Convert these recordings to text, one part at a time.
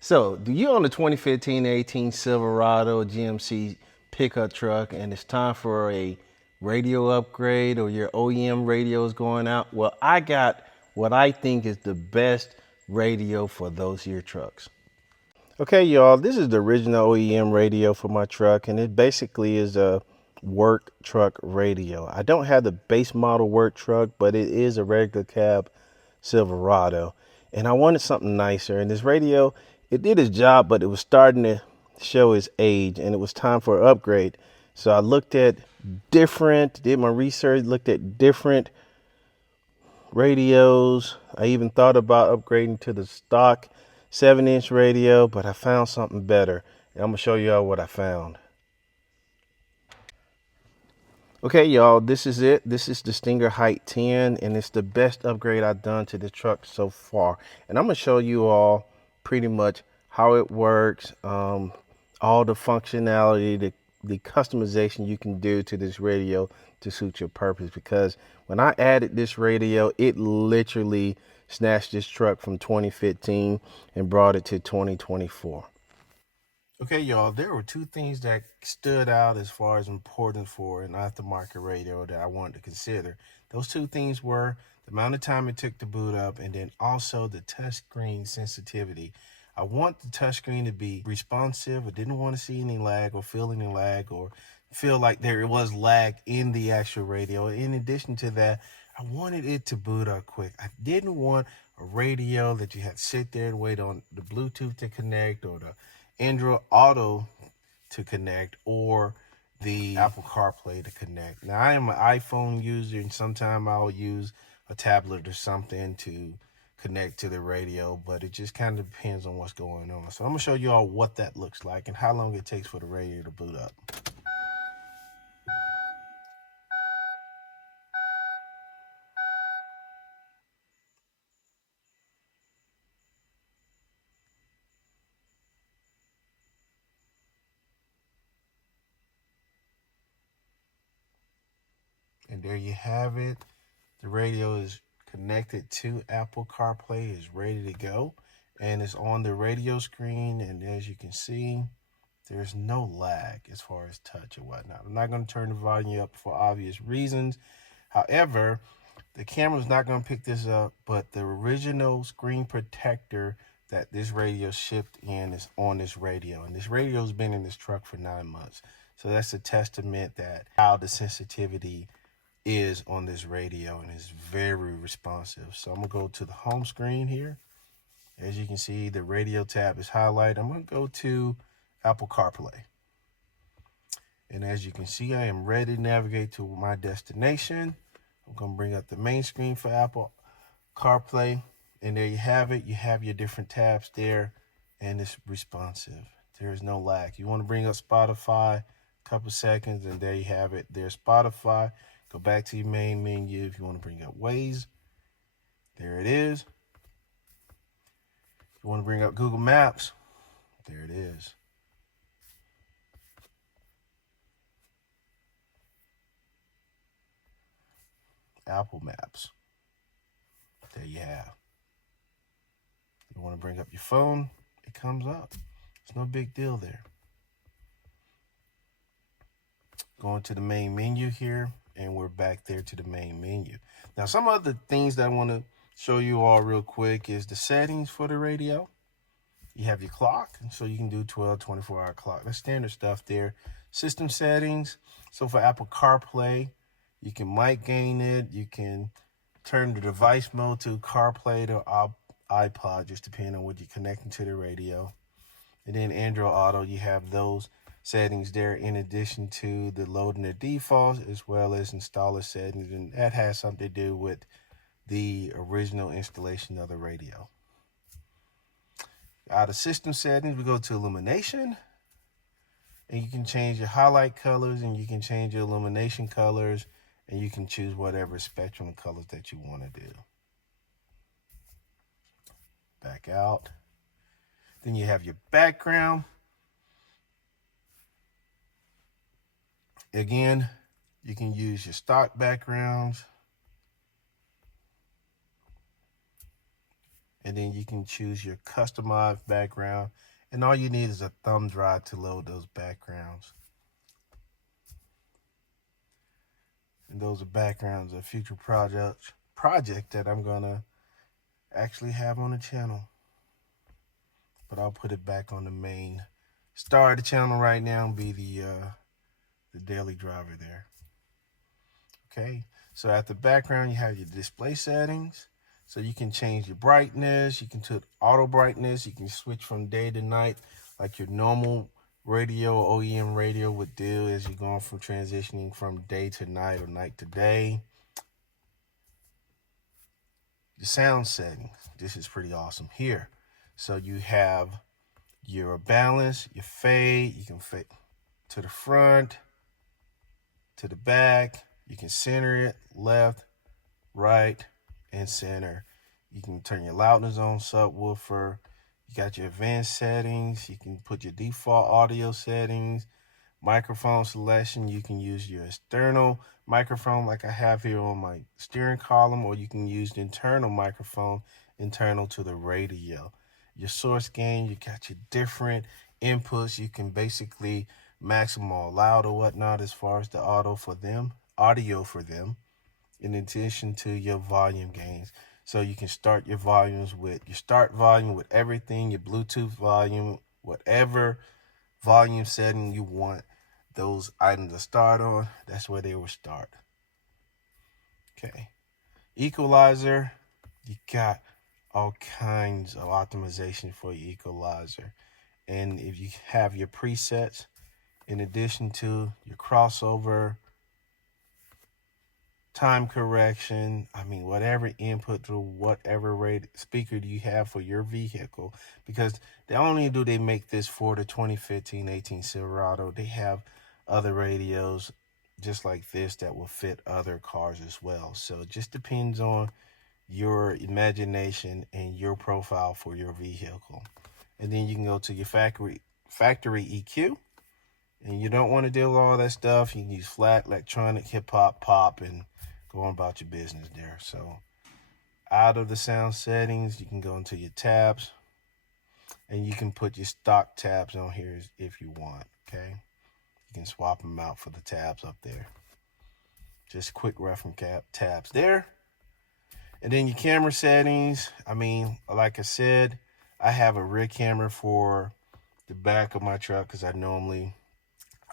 So, do you own a 2015-18 Silverado GMC pickup truck and it's time for a radio upgrade or your OEM radio is going out? Well, I got what I think is the best radio for those here trucks. Okay, y'all, this is the original OEM radio for my truck, and it basically is a work truck radio. I don't have the base model work truck, but it is a regular cab Silverado, and I wanted something nicer. And this radio, it did its job, but it was starting to show its age, and it was time for an upgrade. So I looked at did my research, looked at different radios. I even thought about upgrading to the stock 7-inch radio, but I found something better. And I'm gonna show y'all what I found. Okay, y'all, this is it. This is the Stinger Heigh10, and it's the best upgrade I've done to the truck so far. And I'm gonna show you all pretty much how it works, all the functionality, the customization you can do to this radio to suit your purpose. Because when I added this radio, it literally snatched this truck from 2015 and brought it to 2024. Okay, y'all, there were two things that stood out as far as importance for an aftermarket radio that I wanted to consider. Those two things were the amount of time it took to boot up, and then also the touchscreen sensitivity. I want the touchscreen to be responsive. I didn't want to see any lag or feel any lag or feel like there was lag in the actual radio. In addition to that, I wanted it to boot up quick. I didn't want a radio that you had to sit there and wait on the Bluetooth to connect or the Android Auto to connect or the Apple CarPlay to connect. Now, I am an iPhone user, and sometimes I'll use a tablet or something to connect to the radio, but it just kind of depends on what's going on. So I'm gonna show you all what that looks like and how long it takes for the radio to boot up. And there you have it. The radio is connected to Apple CarPlay, is ready to go, and it's on the radio screen. And as you can see, there's no lag as far as touch or whatnot. I'm not going to turn the volume up for obvious reasons. However, the camera's not going to pick this up, but the original screen protector that this radio shipped in is on this radio. And this radio's been in this truck for 9 months. So that's a testament that how the sensitivity is on this radio, and is very responsive. So I'm gonna go to the home screen here. As you can see, the radio tab is highlighted. I'm gonna go to Apple CarPlay. And as you can see, I am ready to navigate to my destination. I'm gonna bring up the main screen for Apple CarPlay. And there you have it. You have your different tabs there, and it's responsive. There is no lag. You wanna bring up Spotify, a couple seconds, and there you have it. There's Spotify. Go back to your main menu if you want to bring up Waze. There it is. If you want to bring up Google Maps, there it is. Apple Maps. There you have. You want to bring up your phone, it comes up. It's no big deal there. Going to the main menu here, and we're back there to the main menu. Now, some other things that I want to show you all real quick is the settings for the radio. You have your clock, so you can do 12, 24-hour clock. That's standard stuff there. System settings. So for Apple CarPlay, you can mic gain it. You can turn the device mode to CarPlay to iPod, just depending on what you're connecting to the radio. And then Android Auto, you have those settings there in addition to the loading the defaults as well as installer settings, and that has something to do with the original installation of the radio. Out of system settings, we go to illumination, and you can change your highlight colors, and you can change your illumination colors, and you can choose whatever spectrum of colors that you want to do. Back out. Then you have your background. Again, you can use your stock backgrounds. and then you can choose your customized background, and all you need is a thumb drive to load those backgrounds. And those are backgrounds of future project that I'm gonna actually have on the channel. But I'll put it back on the main star of the channel right now and be the daily driver there. Okay, so at the background you have your display settings. So you can change your brightness, you can put auto brightness, you can switch from day to night like your normal radio, OEM radio would do as you're going from transitioning from day to night or night to day. The sound settings, this is pretty awesome here. So you have your balance, your fade, you can fade to the front, to the back, you can center it, left, right, and center. You can turn your loudness on, subwoofer. You got your advanced settings. You can put your default audio settings. Microphone selection, you can use your external microphone like I have here on my steering column, or you can use the internal microphone internal to the radio. Your source gain, you got your different inputs. You can basically max them all loud or whatnot as far as the audio for them, in addition to your volume gains. So you can start your volumes with your start volume with everything, your Bluetooth volume, whatever volume setting you want those items to start on, that's where they will start. Okay. Equalizer, you got all kinds of optimization for your equalizer. And if you have your presets, in addition to your crossover, time correction, whatever input to whatever rate speaker do you have for your vehicle, because not only do they make this for the 2015-18 Silverado, they have other radios just like this that will fit other cars as well. So it just depends on your imagination and your profile for your vehicle. And then you can go to your factory EQ. And you don't want to deal with all that stuff. You can use flat, electronic, hip hop, pop, and go on about your business there. So out of the sound settings, you can go into your tabs, and you can put your stock tabs on here if you want. Okay, you can swap them out for the tabs up there. Just quick reference tabs there. And then your camera settings, like I said, I have a rear camera for the back of my truck because I normally,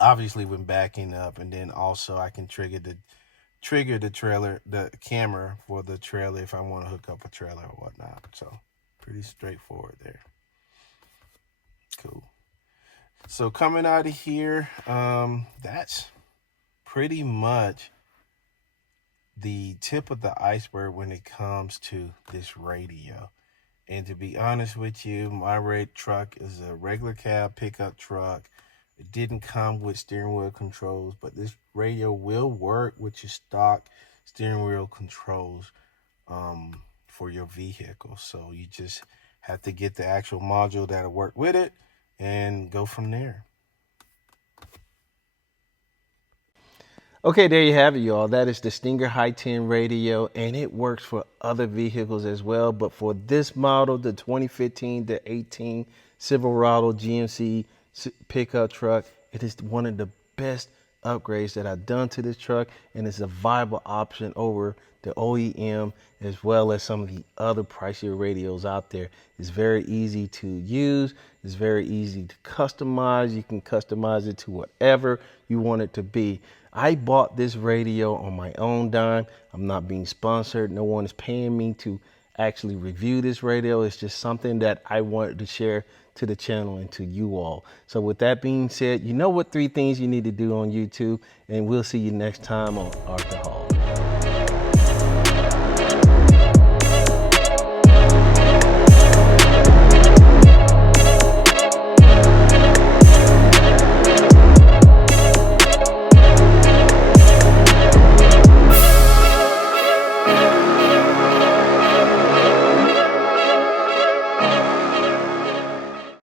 obviously when backing up, and then also I can trigger the camera for the trailer if I want to hook up a trailer or whatnot. So pretty straightforward there. Cool. So coming out of here, that's pretty much the tip of the iceberg when it comes to this radio. And to be honest with you, my red truck is a regular cab pickup truck. It didn't come with steering wheel controls, but this radio will work with your stock steering wheel controls for your vehicle. So you just have to get the actual module that'll work with it and go from there. Okay, there you have it, y'all. That is the Stinger Heigh10 radio, and it works for other vehicles as well. But for this model, the 2015 to 18 Silverado GMC pickup truck, it is one of the best upgrades that I've done to this truck, and it's a viable option over the OEM as well as some of the other pricier radios out there. It's very easy to use. It's very easy to customize. You can customize it to whatever you want it to be. I bought this radio on my own dime. I'm not being sponsored. No one is paying me to actually review this radio. It's just something that I wanted to share to the channel and to you all. So with that being said, you know what 3 things you need to do on YouTube, and we'll see you next time on Arthur Hall.